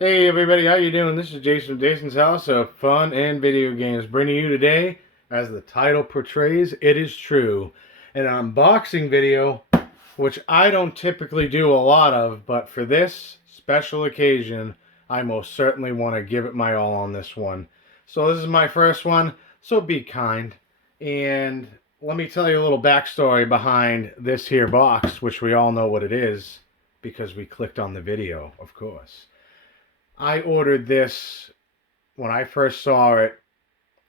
Hey everybody, how you doing? This is Jason from Jason's House of Fun and Video Games, bringing you today, as the title portrays, it is true, an unboxing video, which I don't typically do a lot of, but for this special occasion, I most certainly want to give it my all on this one. So this is my first one, so be kind, and let me tell you a little backstory behind this here box, which we all know what it is, because we clicked on the video, of course. I ordered this when I first saw it,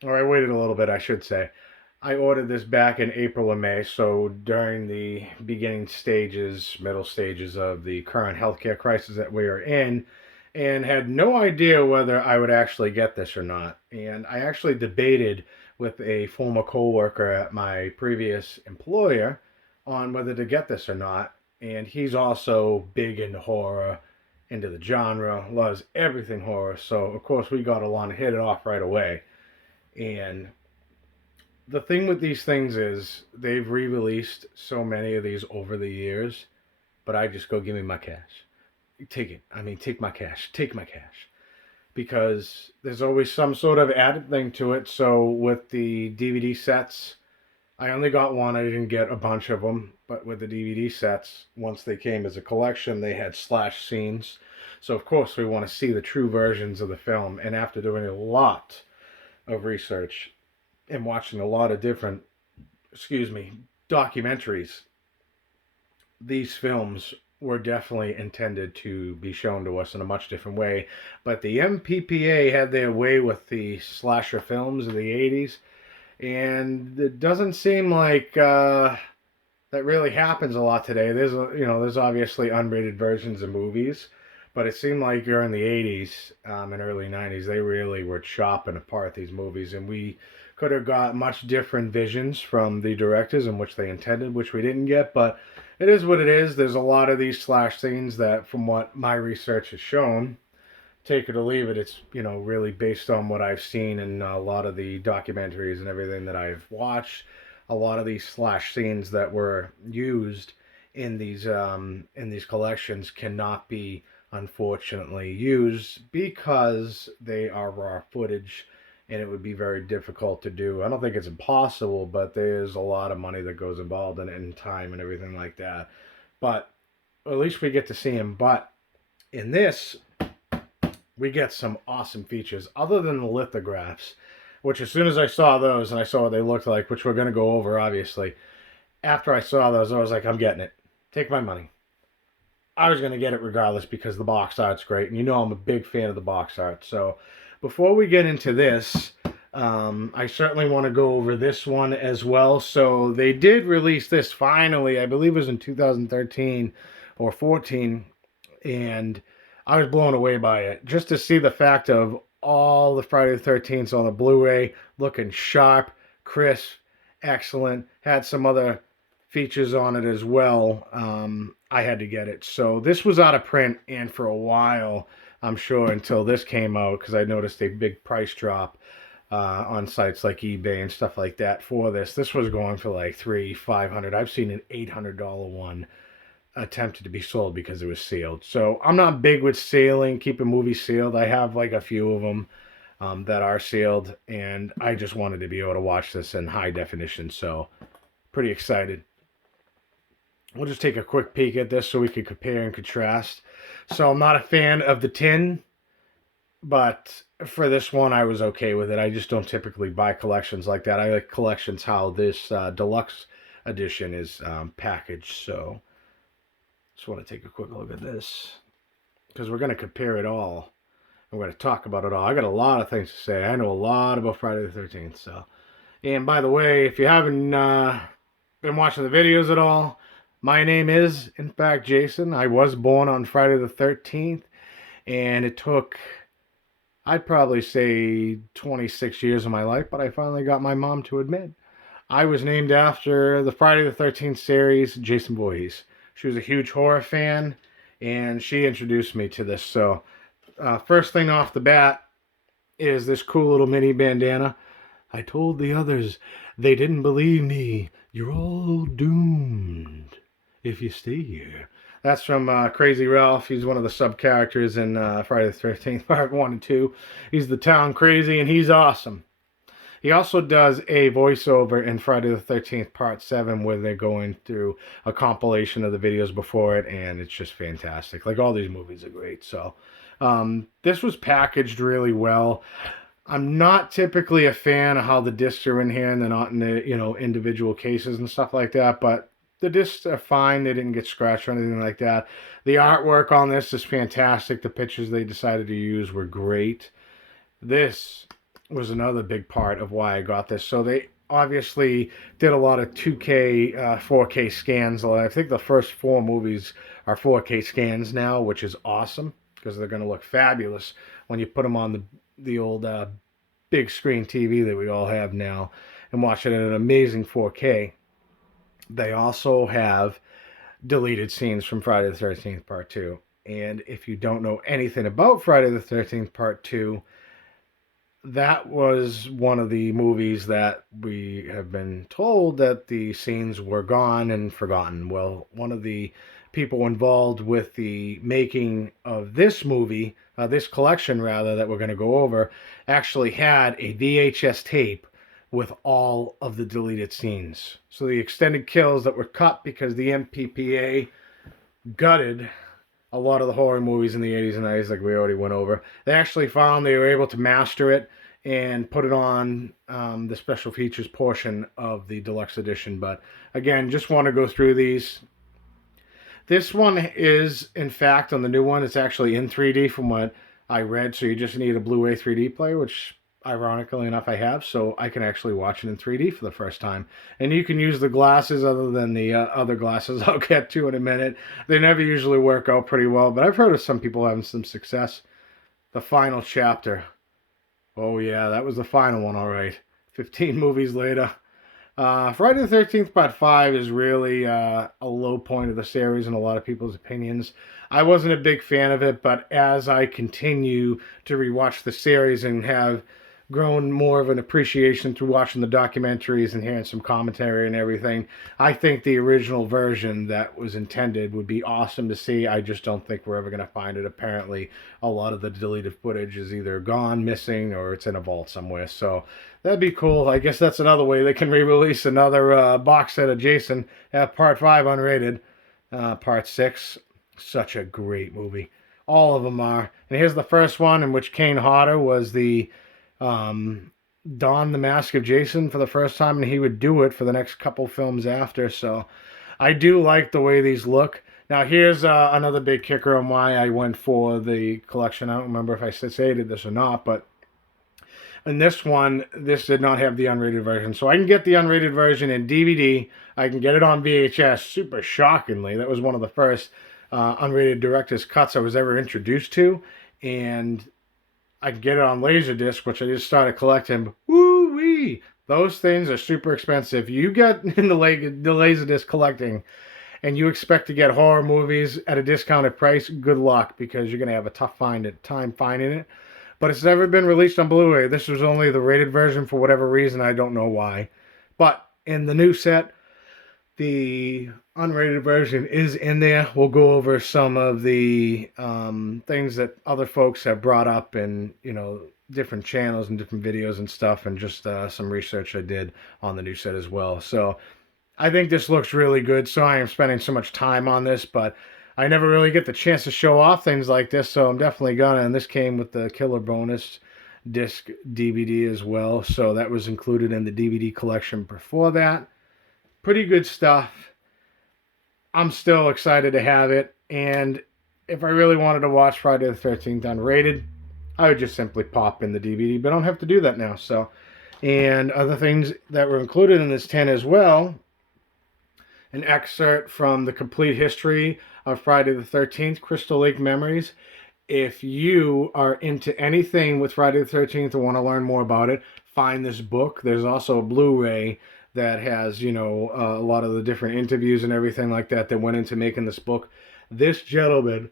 or I waited a little bit, I should say. I ordered this back in April or May, so during the beginning stages, middle stages of the current healthcare crisis that we are in, and had no idea whether I would actually get this or not. And I actually debated with a former coworker at my previous employer on whether to get this or not. And he's also big into horror, into the genre, loves everything horror. So of course we got along and hit it off right away. And the thing with these things is they've re-released so many of these over the years, but I just go give me my cash. Take it. I mean, take my cash. Take my cash. Because there's always some sort of added thing to it. So with the DVD sets, I only got one. I didn't get a bunch of them. But with the DVD sets, once they came as a collection, they had slash scenes. So of course we want to see the true versions of the film. And after doing a lot of research and watching a lot of different, documentaries, these films were definitely intended to be shown to us in a much different way. But the MPPA had their way with the slasher films of the 80s, and it doesn't seem like that really happens a lot today. There's obviously unrated versions of movies, but it seemed like during the 80s and early 90s, they really were chopping apart these movies, and we could have got much different visions from the directors in which they intended, which we didn't get, but it is what it is. There's a lot of these slash scenes that, from what my research has shown, take it or leave it, it's, really based on what I've seen in a lot of the documentaries and everything that I've watched. A lot of these slash scenes that were used in these collections cannot be, unfortunately, used because they are raw footage, and it would be very difficult to do. I don't think it's impossible, but there's a lot of money that goes involved in it, and time and everything like that. But at least we get to see him. But in this, we get some awesome features other than the lithographs, which as soon as I saw those and I saw what they looked like, which we're going to go over, obviously, after I saw those, I was like, I'm getting it. Take my money. I was going to get it regardless because the box art's great. And I'm a big fan of the box art. So before we get into this, I certainly want to go over this one as well. So they did release this finally, I believe it was in 2013 or 14. And I was blown away by it. Just to see the fact of all the Friday the 13th on the Blu-ray looking sharp, crisp, excellent. Had some other features on it as well. I had to get it. So this was out of print, and for a while, I'm sure, until this came out, because I noticed a big price drop on sites like eBay and stuff like that for this. This was going for like $300, $500. I've seen an $800 one attempted to be sold because it was sealed. So I'm not big with sealing, keeping movies sealed. I have like a few of them that are sealed, and I just wanted to be able to watch this in high definition. So pretty excited. We'll just take a quick peek at this so we can compare and contrast. So I'm not a fan of the tin, but for this one, I was okay with it. I just don't typically buy collections like that. I like collections how this deluxe edition is packaged. So just want to take a quick look at this because we're going to compare it all. We're going to talk about it all. I got a lot of things to say. I know a lot about Friday the 13th. So, and by the way, if you haven't been watching the videos at all, my name is, in fact, Jason. I was born on Friday the 13th, and it took, I'd probably say, 26 years of my life, but I finally got my mom to admit I was named after the Friday the 13th series, Jason Voorhees. She was a huge horror fan, and she introduced me to this. So, first thing off the bat is this cool little mini bandana. I told the others, they didn't believe me. You're all doomed if you stay here. That's from Crazy Ralph. He's one of the sub characters in Friday the 13th, Part 1 and 2. He's the town crazy, and he's awesome. He also does a voiceover in Friday the 13th, Part 7, where they're going through a compilation of the videos before it, and it's just fantastic. Like, all these movies are great. So, this was packaged really well. I'm not typically a fan of how the discs are in here and they're not in the, individual cases and stuff like that, but the discs are fine. They didn't get scratched or anything like that. The artwork on this is fantastic. The pictures they decided to use were great. This was another big part of why I got this. So they obviously did a lot of 2K, 4K scans. I think the first 4 movies are 4K scans now, which is awesome because they're going to look fabulous when you put them on the old big screen TV that we all have now and watch it in an amazing 4K. They also have deleted scenes from Friday the 13th Part 2. And if you don't know anything about Friday the 13th Part 2, that was one of the movies that we have been told that the scenes were gone and forgotten. Well, one of the people involved with the making of this movie, this collection rather, that we're going to go over, actually had a VHS tape with all of the deleted scenes. So the extended kills that were cut because the MPPA gutted a lot of the horror movies in the 80s and 90s, like we already went over. They actually found they were able to master it and put it on the special features portion of the deluxe edition. But again, just want to go through these. This one is, in fact, on the new one, it's actually in 3D from what I read. So you just need a Blu-ray 3D player, which ironically enough I have, so I can actually watch it in 3D for the first time. And you can use the glasses other than the other glasses I'll get to in a minute. They never usually work out pretty well, but I've heard of some people having some success. The final chapter. Oh yeah, that was the final one, all right. 15 movies later. Friday the 13th Part 5 is really a low point of the series in a lot of people's opinions. I wasn't a big fan of it, but as I continue to rewatch the series and have grown more of an appreciation through watching the documentaries and hearing some commentary and everything, I think the original version that was intended would be awesome to see. I just don't think we're ever going to find it. Apparently, a lot of the deleted footage is either gone, missing, or it's in a vault somewhere. So that'd be cool. I guess that's another way they can re-release another box set of Jason at Part 5 unrated. Part 6, such a great movie. All of them are. And here's the first one in which Kane Hodder was the don the mask of Jason for the first time, and he would do it for the next couple films after. So I do like the way these look. Now here's another big kicker on why I went for the collection. I don't remember if I stated this or not, but in this one, this did not have the unrated version. So I can get the unrated version in DVD. I can get it on VHS. Super shockingly, that was one of the first unrated director's cuts I was ever introduced to. And I can get it on Laserdisc, which I just started collecting. Woo-wee! Those things are super expensive. You get in the Laserdisc collecting and you expect to get horror movies at a discounted price, good luck, because you're going to have a tough time finding it. But it's never been released on Blu-ray. This was only the rated version for whatever reason. I don't know why. But in the new set, the unrated version is in there. We'll go over some of the things that other folks have brought up in, different channels and different videos and stuff, and just some research I did on the new set as well. So I think this looks really good. So I am spending so much time on this, but I never really get the chance to show off things like this, so I'm definitely gonna. And this came with the killer bonus disc DVD as well, so that was included in the DVD collection before that. Pretty good stuff. I'm still excited to have it, and if I really wanted to watch Friday the 13th unrated, I would just simply pop in the DVD, but I don't have to do that now. So, and other things that were included in this 10 as well, an excerpt from the complete history of Friday the 13th, Crystal Lake Memories. If you are into anything with Friday the 13th or want to learn more about it, find this book. There's also a Blu-ray that has, a lot of the different interviews and everything like that that went into making this book. This gentleman,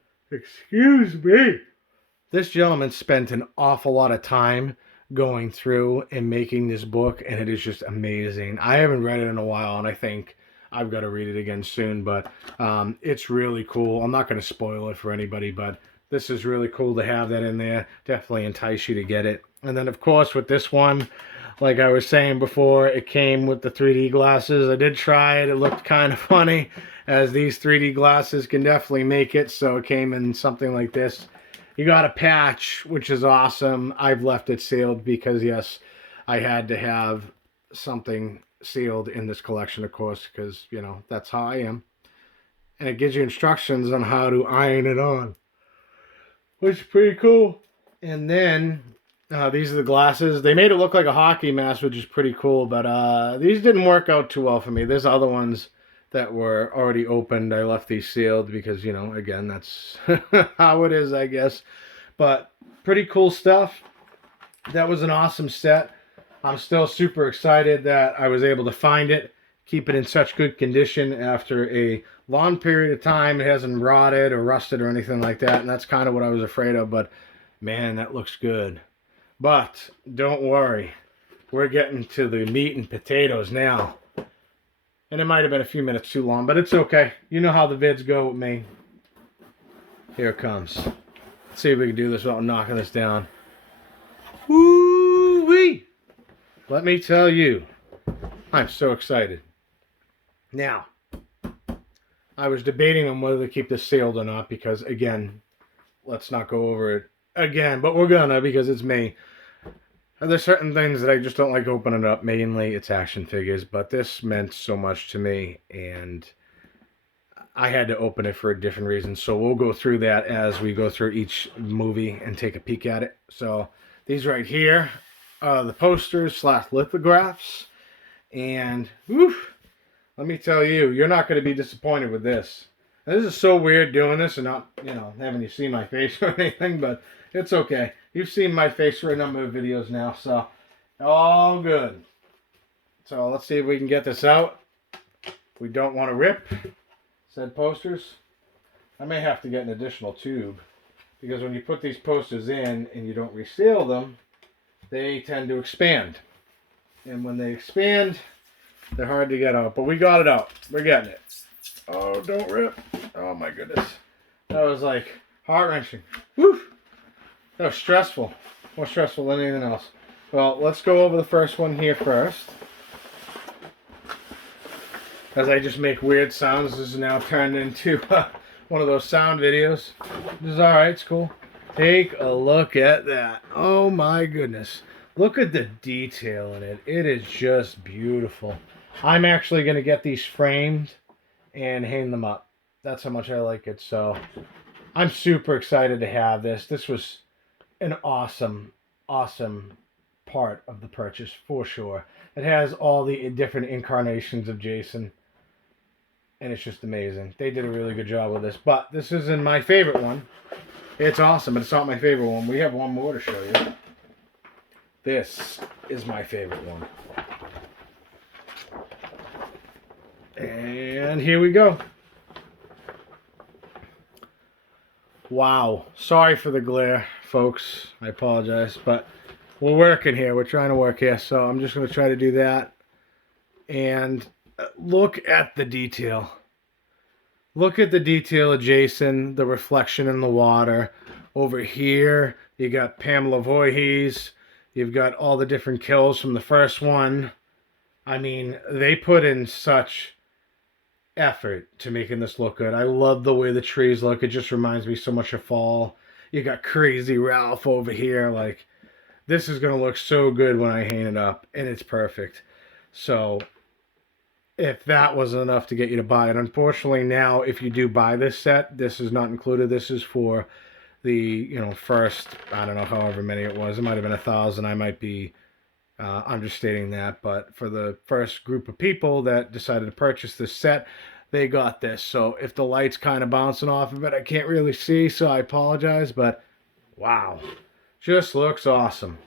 this gentleman spent an awful lot of time going through and making this book, and it is just amazing. I haven't read it in a while, and I think I've got to read it again soon, but it's really cool. I'm not going to spoil it for anybody, but this is really cool to have that in there. Definitely entice you to get it. And then, of course, with this one, like I was saying before, it came with the 3D glasses. I did try it. It looked kind of funny, as these 3D glasses can definitely make it. So it came in something like this. You got a patch, which is awesome. I've left it sealed because, yes, I had to have something sealed in this collection, of course, because, you know, that's how I am. And it gives you instructions on how to iron it on, which is pretty cool. And then these are the glasses. They made it look like a hockey mask, which is pretty cool, but these didn't work out too well for me. There's other ones that were already opened. I left these sealed because, you know, again, that's how it is, I guess. But pretty cool stuff. That was an awesome set. I'm still super excited that I was able to find it, keep it in such good condition after a long period of time. It hasn't rotted or rusted or anything like that, and that's kind of what I was afraid of, but man, that looks good. But don't worry, we're getting to the meat and potatoes now. And it might have been a few minutes too long, but it's okay. You know how the vids go with me. Here it comes. Let's see if we can do this without knocking this down. Woo-wee! Let me tell you, I'm so excited. Now, I was debating on whether to keep this sealed or not because, again, let's not go over it again, but we're gonna because it's me. And there's certain things that I just don't like opening up. Mainly, it's action figures, but this meant so much to me, and I had to open it for a different reason. So we'll go through that as we go through each movie and take a peek at it. So these right here are the posters / lithographs, and whew, let me tell you, you're not going to be disappointed with this. And this is so weird doing this and not, you know, having you see my face or anything, but it's okay. You've seen my face for a number of videos now, so all good. So let's see if we can get this out. We don't want to rip said posters. I may have to get an additional tube because when you put these posters in and you don't reseal them, they tend to expand. And when they expand, they're hard to get out. But we got it out. We're getting it. Oh, don't rip. Oh my goodness. That was like heart-wrenching. Woo! That was stressful. More stressful than anything else. Well, let's go over the first one here first. As I just make weird sounds, this is now turned into one of those sound videos. This is alright, it's cool. Take a look at that. Oh my goodness. Look at the detail in it. It is just beautiful. I'm actually going to get these framed and hang them up. That's how much I like it. So I'm super excited to have this. This was an awesome part of the purchase for sure. It has all the different incarnations of Jason, and it's just amazing. They did a really good job with this, but this isn't my favorite one. It's awesome, but it's not my favorite one. We have one more to show you. This is my favorite one. And here we go. Wow. Sorry for the glare, folks. I apologize, but we're working here. We're trying to work here, so I'm just going to try to do that. And look at the detail. Look at the detail of Jason, the reflection in the water. Over here, you got Pamela Voorhees. You've got all the different kills from the first one. I mean, they put in such effort to making this look good. I love the way the trees look. It just reminds me so much of fall. You got Crazy Ralph over here. Like, this is going to look so good when I hang it up, and it's perfect. So if that wasn't enough to get you to buy it, unfortunately now, if you do buy this set, this is not included. This is for the, you know, first, I don't know, however many it was. It might have been 1,000. I might be understating that, but for the first group of people that decided to purchase this set, they got this. So if the light's kind of bouncing off of it, I can't really see, so I apologize, but wow, just looks awesome.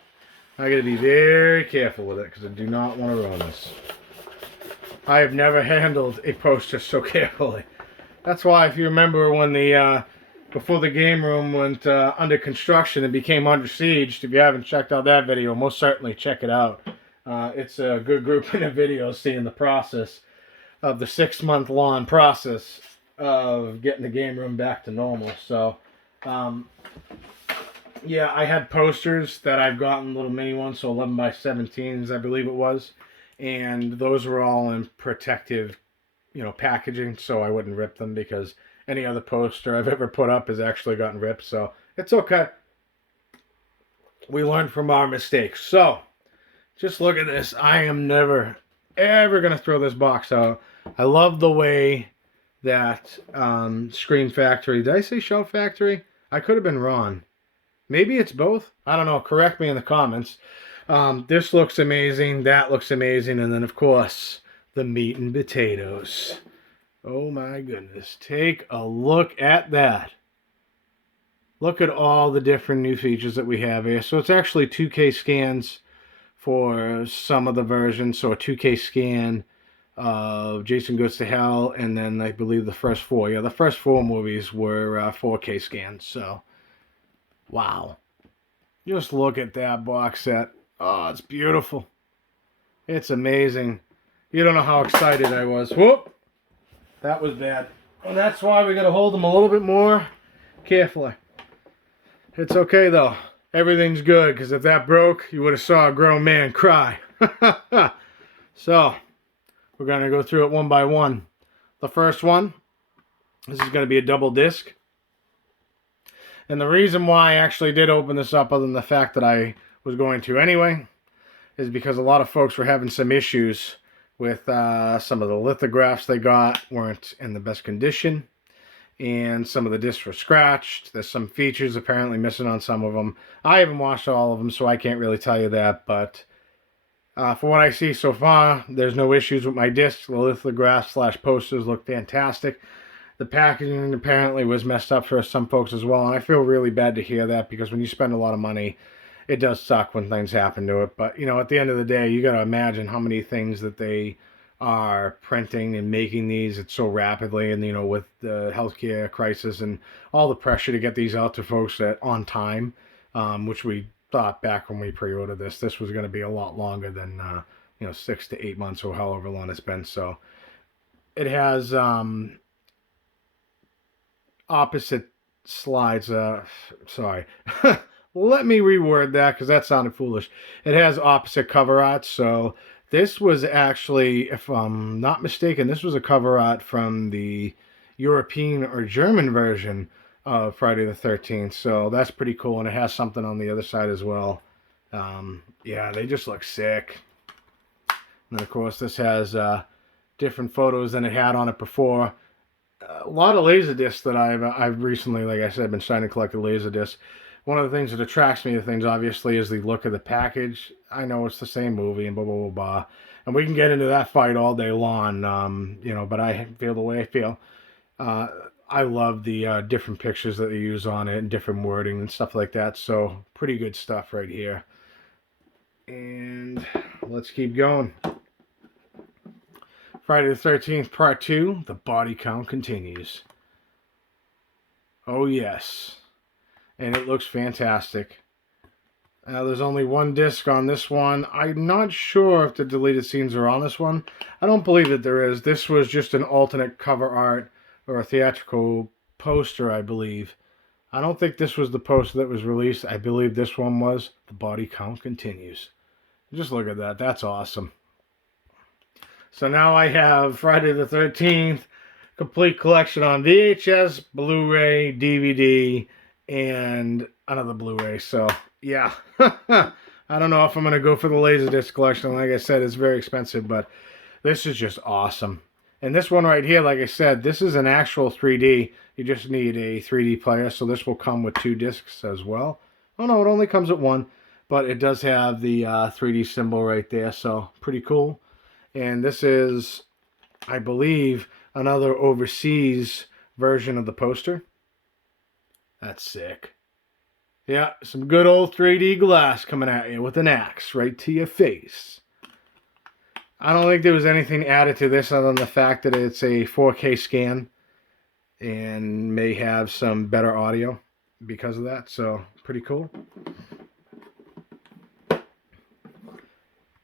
I gotta be very careful with it because I do not want to ruin this. I have never handled a poster so carefully. That's why, if you remember when the before the game room went under construction and became under siege, if you haven't checked out that video, most certainly check it out. It's a good grouping of videos seeing the process. of the 6-month long process of getting the game room back to normal. So, yeah, I had posters that I've gotten, little mini ones, so 11 by 17s, I believe it was. And those were all in protective, packaging, so I wouldn't rip them because any other poster I've ever put up has actually gotten ripped. So it's okay. We learned from our mistakes. So just look at this. I am never, ever going to throw this box out. I love the way that Scream Factory, did I say Shout Factory? I could have been wrong. Maybe it's both. I don't know. Correct me in the comments. This looks amazing. That looks amazing. And then, of course, the meat and potatoes. Oh, my goodness. Take a look at that. Look at all the different new features that we have here. So it's actually 2K scans for some of the versions. So a 2K scan of Jason Goes to Hell. And then I believe the first 4. Yeah, the first 4 movies were 4K scans. So, wow. Just look at that box set. Oh, it's beautiful. It's amazing. You don't know how excited I was. Whoop! That was bad. And that's why we got to hold them a little bit more carefully. It's okay, though. Everything's good, because if that broke, you would have saw a grown man cry. So, we're going to go through it one by one. The first one, this is going to be a double disc. And the reason why I actually did open this up, other than the fact that I was going to anyway, is because a lot of folks were having some issues with some of the lithographs they got weren't in the best condition. And some of the discs were scratched. There's some features apparently missing on some of them. I haven't watched all of them, so I can't really tell you that. But for what I see so far, there's no issues with my discs. The lithographs / posters look fantastic. The packaging apparently was messed up for some folks as well. And I feel really bad to hear that, because when you spend a lot of money, it does suck when things happen to it. But, at the end of the day, you got to imagine how many things that they are printing and making these so rapidly, and with the healthcare crisis and all the pressure to get these out to folks on time, which we thought back when we pre-ordered this was going to be a lot longer than 6 to 8 months or however long it's been. So it has opposite slides. Sorry. Let me reword that, because that sounded foolish. It has opposite cover art. So this was actually, if I'm not mistaken, this was a cover art from the European or German version of Friday the 13th. So that's pretty cool. And it has something on the other side as well. Yeah, they just look sick. And of course, this has different photos than it had on it before. A lot of Laserdiscs that I've recently, like I said, been starting to collect the Laserdiscs. One of the things that attracts me to things, obviously, is the look of the package. I know it's the same movie and blah, blah, blah, blah. And we can get into that fight all day long, but I feel the way I feel. I love the different pictures that they use on it and different wording and stuff like that. So, pretty good stuff right here. And let's keep going. Friday the 13th, Part 2, the body count continues. Oh, yes. And it looks fantastic. There's only one disc on this one. I'm not sure if the deleted scenes are on this one. I don't believe that there is. This was just an alternate cover art or a theatrical poster, I believe. I don't think this was the poster that was released. I believe this one was. The body count continues. Just look at that. That's awesome. So now I have Friday the 13th, complete collection on VHS, Blu-ray, DVD, and another Blu-ray. So, yeah. I don't know if I'm going to go for the Laserdisc collection. Like I said, it's very expensive, but this is just awesome. And this one right here, like I said, this is an actual 3D. You just need a 3D player, so this will come with 2 discs as well. Oh, no, it only comes with 1, but it does have the 3D symbol right there, so pretty cool. And this is, I believe, another overseas version of the poster. That's sick. Yeah, some good old 3D glass coming at you with an axe right to your face. I don't think there was anything added to this other than the fact that it's a 4K scan and may have some better audio because of that. So, pretty cool.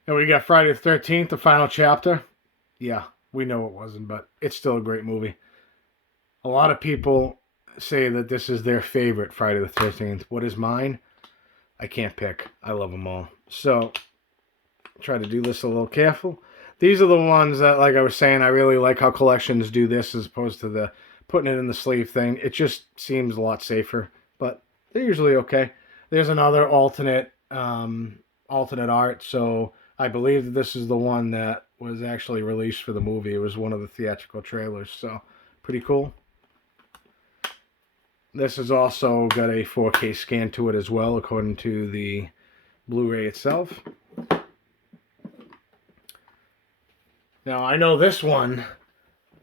And we got Friday the 13th, the final chapter. Yeah, We know it wasn't, but it's still a great movie. A lot of people say that this is their favorite Friday the 13th. What is mine? I can't pick. I love them all. So, try to do this a little careful. These are the ones that, like I was saying, I really like how collections do this as opposed to the putting it in the sleeve thing. It just seems a lot safer, but they're usually okay. There's another alternate art. So I believe that this is the one that was actually released for the movie. It was one of the theatrical trailers. So pretty cool. This has also got a 4K scan to it as well, according to the Blu-ray itself. Now, I know this one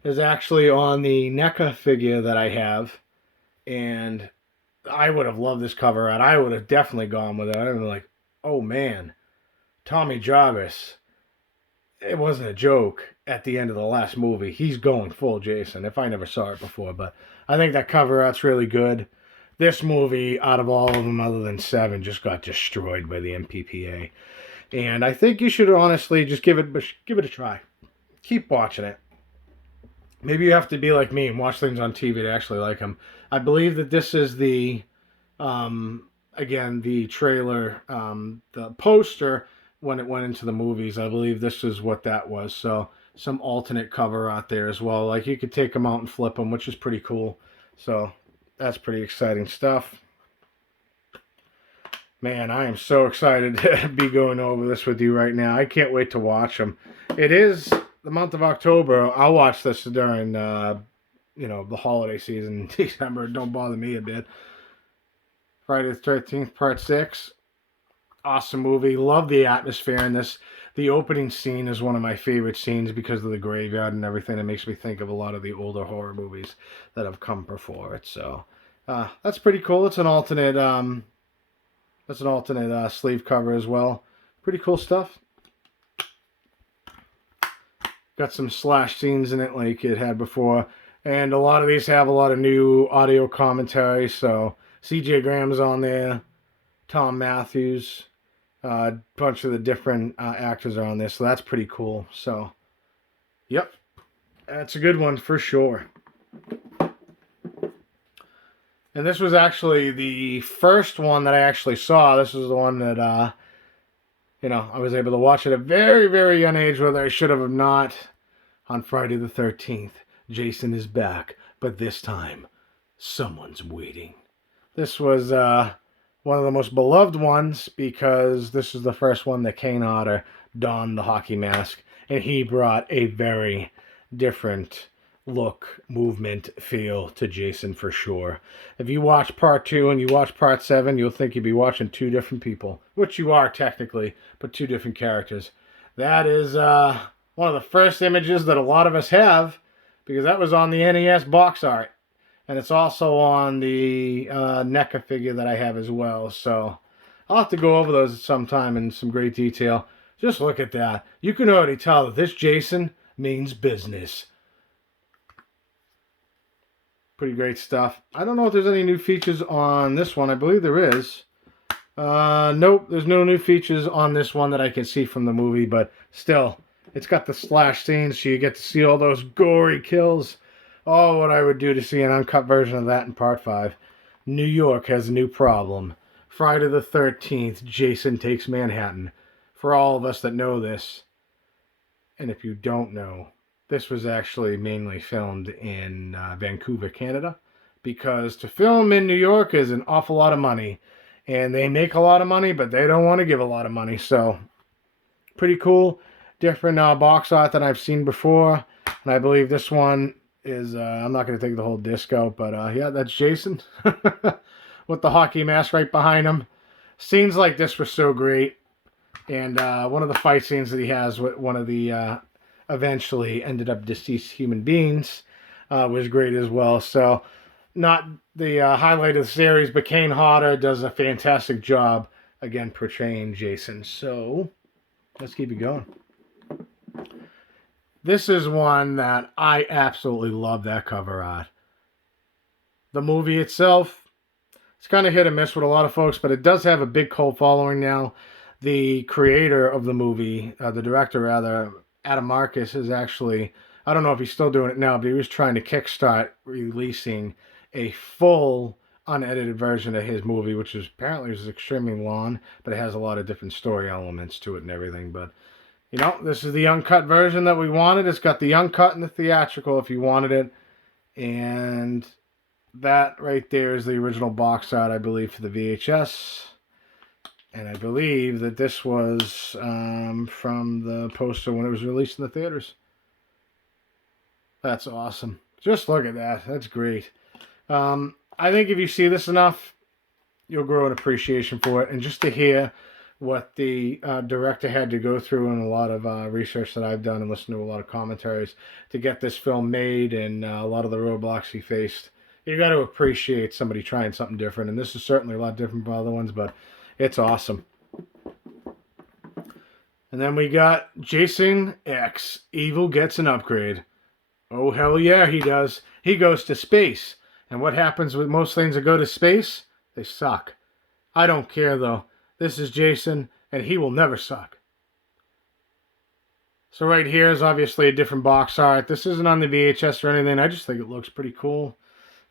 is actually on the NECA figure that I have, and I would have loved this cover art. I would have definitely gone with it. I'd have been like, oh man, Tommy Jarvis. It wasn't a joke at the end of the last movie. He's going full Jason, if I never saw it before. But I think that cover art's really good. This movie, out of all of them other than 7, just got destroyed by the MPPA. And I think you should honestly just give it a try. Keep watching it. Maybe you have to be like me and watch things on TV to actually like them. I believe that this is the, again, the trailer, the poster when it went into the movies. I believe this is what that was. So some alternate cover out there as well. Like you could take them out and flip them, which is pretty cool. So that's pretty exciting stuff. Man, I am so excited to be going over this with you right now. I can't wait to watch them. It is the month of October. I'll watch this during, the holiday season. December, don't bother me a bit. Friday the 13th, Part 6. Awesome movie. Love the atmosphere in this. The opening scene is one of my favorite scenes because of the graveyard and everything. It makes me think of a lot of the older horror movies that have come before it. So, that's pretty cool. It's an alternate, sleeve cover as well. Pretty cool stuff. Got some slash scenes in it like it had before. And a lot of these have a lot of new audio commentary. So CJ Graham's on there. Tom Matthews. A bunch of the different actors are on this. So that's pretty cool. So, yep. That's a good one for sure. And this was actually the first one that I actually saw. This was the one that, I was able to watch at a very, very young age, whether I should have not. On Friday the 13th, Jason is back, but this time, someone's waiting. This was one of the most beloved ones because this is the first one that Kane Hodder donned the hockey mask, and he brought a very different look, movement, feel to Jason for sure. If you watch Part 2 and you watch Part 7, you'll think you'd be watching two different people, which you are technically, but two different characters. That is one of the first images that a lot of us have because that was on the NES box art. And it's also on the NECA figure that I have as well. So I'll have to go over those sometime in some great detail. Just look at that. You can already tell that this Jason means business. Pretty great stuff. I don't know if there's any new features on this one. I believe there is. Nope, there's no new features on this one that I can see from the movie. But still, it's got the slash scenes, so you get to see all those gory kills. Oh, what I would do to see an uncut version of that in Part 5. New York has a new problem. Friday the 13th, Jason takes Manhattan. For all of us that know this, and if you don't know, this was actually mainly filmed in Vancouver, Canada, because to film in New York is an awful lot of money, and they make a lot of money, but they don't want to give a lot of money, so pretty cool. Different box art than I've seen before, and I believe this one is, I'm not going to take the whole disc out, but yeah, that's Jason with the hockey mask right behind him. Scenes like this were so great, and one of the fight scenes that he has with one of the eventually ended up deceased human beings was great as well. So not the highlight of the series, but Kane Hodder does a fantastic job, again, portraying Jason. So let's keep it going. This is one that I absolutely love, that cover art. The movie itself, it's kind of hit or miss with a lot of folks, but it does have a big cult following now. The creator of the movie, the director rather, Adam Marcus, is actually I don't know if he's still doing it now, but he was trying to kickstart releasing a full unedited version of his movie, which is apparently is extremely long, but it has a lot of different story elements to it and everything. But this is the uncut version that we wanted. It's got the uncut and the theatrical if you wanted it, and that right there is the original box art, I believe, for the VHS. And I believe that this was from the poster when it was released in the theaters. That's awesome. Just look at that. That's great. I think if you see this enough, you'll grow an appreciation for it. And just to hear what the director had to go through and a lot of research that I've done and listened to a lot of commentaries to get this film made and a lot of the roadblocks he faced, you got to appreciate somebody trying something different. And this is certainly a lot different from other ones, but it's awesome. And then we got Jason X. Evil gets an upgrade. Oh, hell yeah, he does. He goes to space. And what happens with most things that go to space? They suck. I don't care, though. This is Jason, and he will never suck. So right here is obviously a different box art. This isn't on the VHS or anything. I just think it looks pretty cool.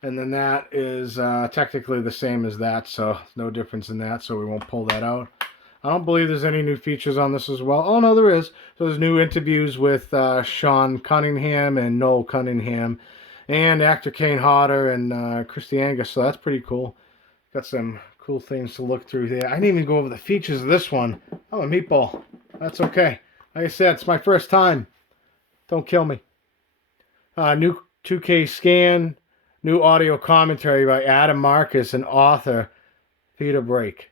And then that is technically the same as that, so no difference in that, so we won't pull that out. I don't believe there's any new features on this as well. Oh, no, there is. So there's new interviews with Sean Cunningham and Noel Cunningham and actor Kane Hodder and Christy Angus, so that's pretty cool. Got some cool things to look through there. I didn't even go over the features of this one. Oh, a meatball. That's okay. Like I said, it's my first time. Don't kill me. New 2K scan. New audio commentary by Adam Marcus and author Peter Breaky.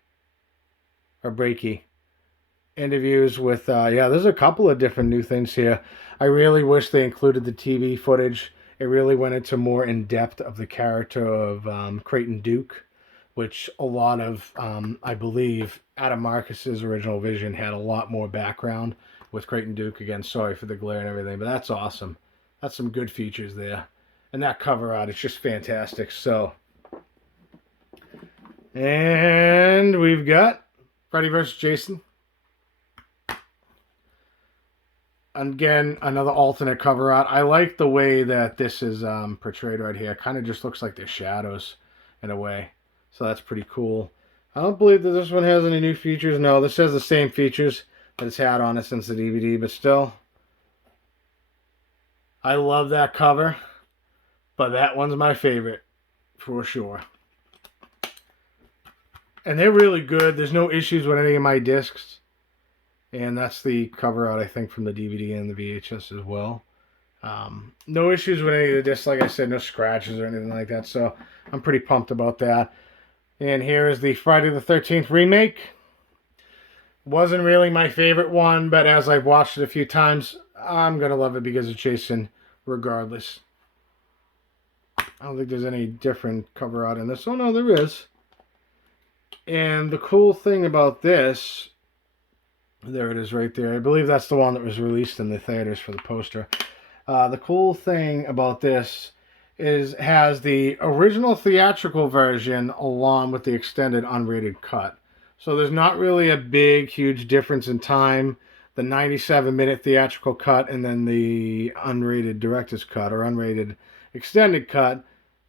Interviews with, there's a couple of different new things here. I really wish they included the TV footage. It really went into more in depth of the character of Creighton Duke, which a lot of, I believe, Adam Marcus's original vision had a lot more background with Creighton Duke. Again, sorry for the glare and everything, but that's awesome. That's some good features there. And that cover art is just fantastic. So, and we've got Freddy vs. Jason. Again, another alternate cover art. I like the way that this is portrayed right here. It kind of just looks like the shadows in a way. So that's pretty cool. I don't believe that this one has any new features. No, this has the same features that it's had on it since the DVD. But still, I love that cover. But that one's my favorite, for sure. And they're really good. There's no issues with any of my discs. And that's the cover art, I think, from the DVD and the VHS as well. No issues with any of the discs. Like I said, no scratches or anything like that. So I'm pretty pumped about that. And here is the Friday the 13th remake. Wasn't really my favorite one, but as I've watched it a few times, I'm going to love it because it's Jason regardless. I don't think there's any different cover art in this. Oh, no, there is. And the cool thing about this, there it is right there. I believe that's the one that was released in the theaters for the poster. The cool thing about this is has the original theatrical version along with the extended unrated cut. So there's not really a big, huge difference in time. The 97-minute theatrical cut and then the unrated director's cut or unrated extended cut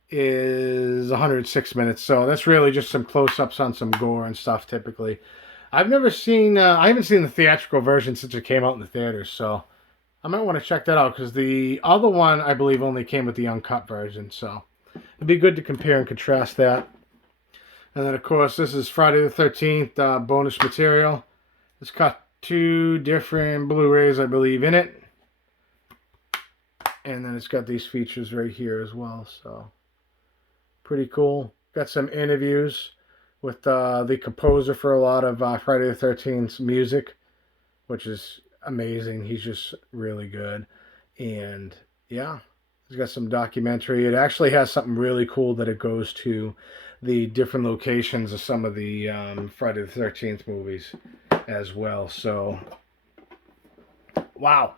is 106 minutes. So that's really just some close-ups on some gore and stuff typically. I've never seen, I haven't seen the theatrical version since it came out in the theaters, so I might want to check that out because the other one, I believe, only came with the uncut version, so it'd be good to compare and contrast that. And then, of course, this is Friday the 13th bonus material. It's got 2 different Blu-rays, I believe, in it. And then it's got these features right here as well, so pretty cool. Got some interviews with the composer for a lot of Friday the 13th's music, which is amazing. He's just really good. And yeah, he's got some documentary. It actually has something really cool that it goes to the different locations of some of the Friday the 13th movies as well. So, wow.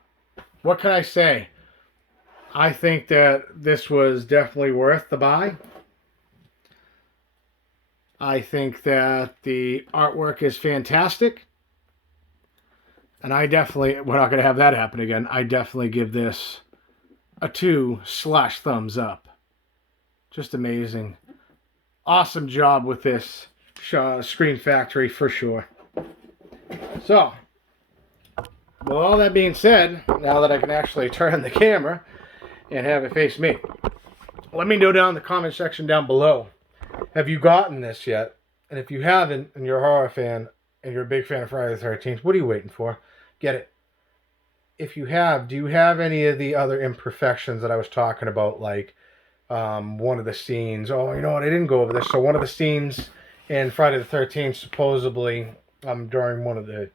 What can I say? I think that this was definitely worth the buy. I think that the artwork is fantastic. And I definitely, we're not going to have that happen again. I definitely give this a 2/thumbs up. Just amazing. Awesome job with this Screen Factory for sure. So, with all that being said, now that I can actually turn the camera and have it face me, let me know down in the comment section down below. Have you gotten this yet? And if you haven't, and you're a horror fan, and you're a big fan of Friday the 13th, what are you waiting for? Get it. If you have, do you have any of the other imperfections that I was talking about, like one of the scenes? Oh, you know what? I didn't go over this. So one of the scenes in Friday the 13th, supposedly, during one of the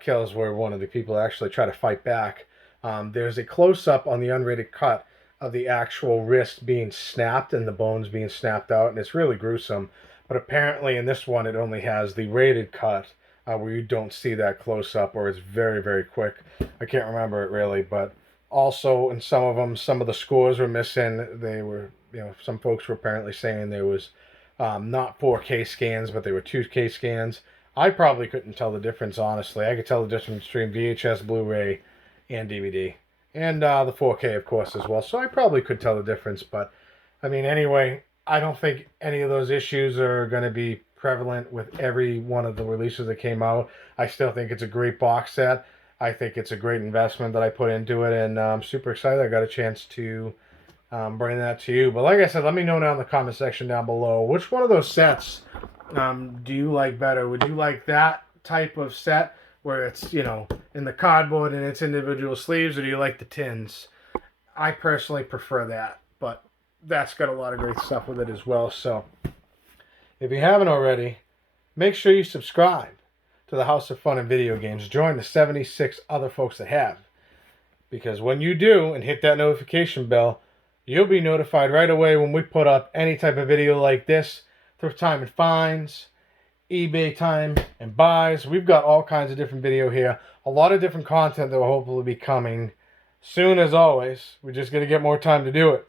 kills where one of the people actually try to fight back, there's a close-up on the unrated cut of the actual wrist being snapped and the bones being snapped out, and it's really gruesome. But apparently in this one, it only has the rated cut where you don't see that close-up, or it's very, very quick. I can't remember it really, but also in some of them, some of the scores were missing. They were, some folks were apparently saying there was not 4K scans, but they were 2K scans. I probably couldn't tell the difference, honestly. I could tell the difference between VHS, Blu-ray, and DVD. And the 4K, of course, as well. So I probably could tell the difference. But, I mean, anyway, I don't think any of those issues are going to be prevalent with every one of the releases that came out. I still think it's a great box set. I think it's a great investment that I put into it. And I'm super excited I got a chance to bring that to you. But like I said, let me know down in the comment section down below. Which one of those sets do you like better? Would you like that type of set where it's, in the cardboard and its individual sleeves, or do you like the tins? I personally prefer that, but that's got a lot of great stuff with it as well. So if you haven't already, make sure you subscribe to the House of Fun and Video Games. Join the 76 other folks that have. Because when you do and hit that notification bell, you'll be notified right away when we put up any type of video like this. Thrift Time and Finds, eBay Time and Buys. We've got all kinds of different video here. A lot of different content that will hopefully be coming soon as always. We're just going to get more time to do it.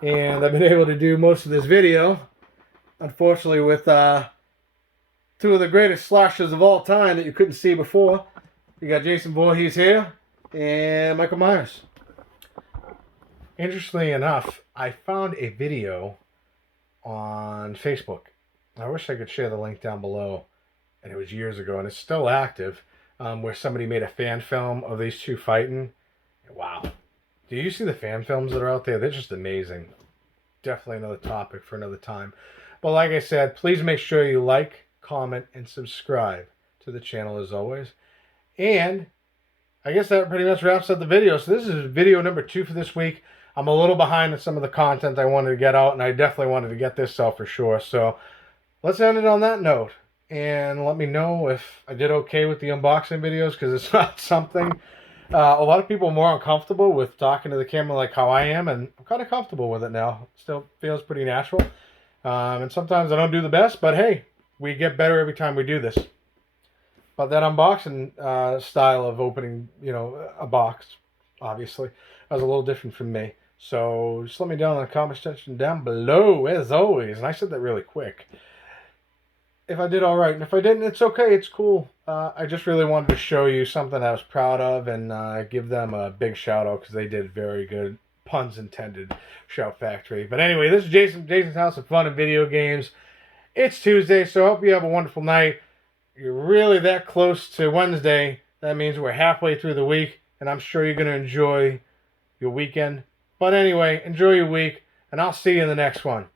And I've been able to do most of this video, unfortunately, with two of the greatest slashers of all time that you couldn't see before. You got Jason Voorhees here and Michael Myers. Interestingly enough, I found a video on Facebook. I wish I could share the link down below. And it was years ago, and it's still active, where somebody made a fan film of these two fighting. Wow. Do you see the fan films that are out there? They're just amazing. Definitely another topic for another time. But like I said, please make sure you like, comment, and subscribe to the channel as always. And I guess that pretty much wraps up the video. So this is video number 2 for this week. I'm a little behind on some of the content I wanted to get out, and I definitely wanted to get this out for sure. So let's end it on that note. And let me know if I did okay with the unboxing videos, because it's not something a lot of people are more uncomfortable with talking to the camera like how I am, and I'm kind of comfortable with it now. Still feels pretty natural. And sometimes I don't do the best, but hey, we get better every time we do this. But that unboxing style of opening, a box, obviously, was a little different from me. So just let me know in the comment section down below, as always. And I said that really quick. If I did all right, and if I didn't, it's okay. It's cool. I just really wanted to show you something I was proud of, and give them a big shout out, because they did very good, puns intended, Shout Factory. But anyway, this is Jason's House of Fun and Video Games. It's Tuesday, so I hope you have a wonderful night. You're really that close to Wednesday. That means we're halfway through the week, and I'm sure you're going to enjoy your weekend. But anyway, enjoy your week, and I'll see you in the next one.